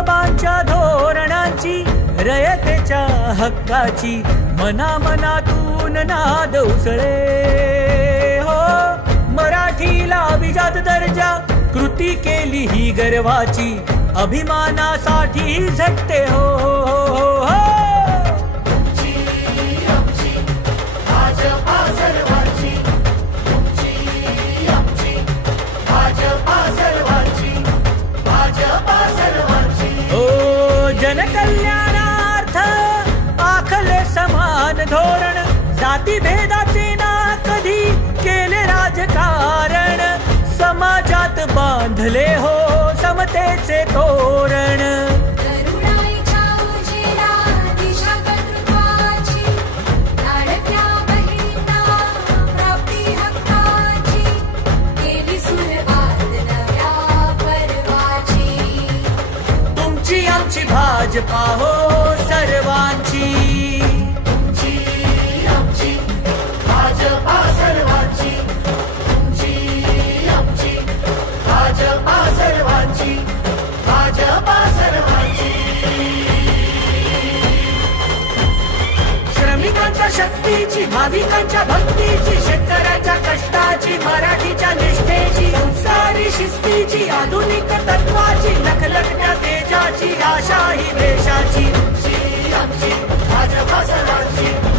विठोबांच्या धोरणांची, रयतेच्या हक्काची, मनामनातून नाद उसळे हो. मराठीला अभिजात दर्जा, कृती केली ही गर्वाची, अभिमानासाठी झटते हो, हो, हो. जनकल्याणार्थ आखले समान धोरण, जाती भेदाचे ना कधी केले राजकारण, समाजात बांधले हो समतेचे तोरण. आमची भाजपा हो सर्वांची, तुमची आमची भाजपा सर्वांची, तुमची आमची भाजपा सर्वांची, भाजपा सर्वांची. श्रमिकांच्या शक्तीची, भाविकांच्या भक्तीची, शेतकऱ्यांच्या कष्टाची, मराठीच्या निष्ठेची, संस्कारी शिस्तीची, आधुनिक तत्वाची, लखलखत्या तेजाची, आशा ही देशाची. आमची भाजपा सर्वांची.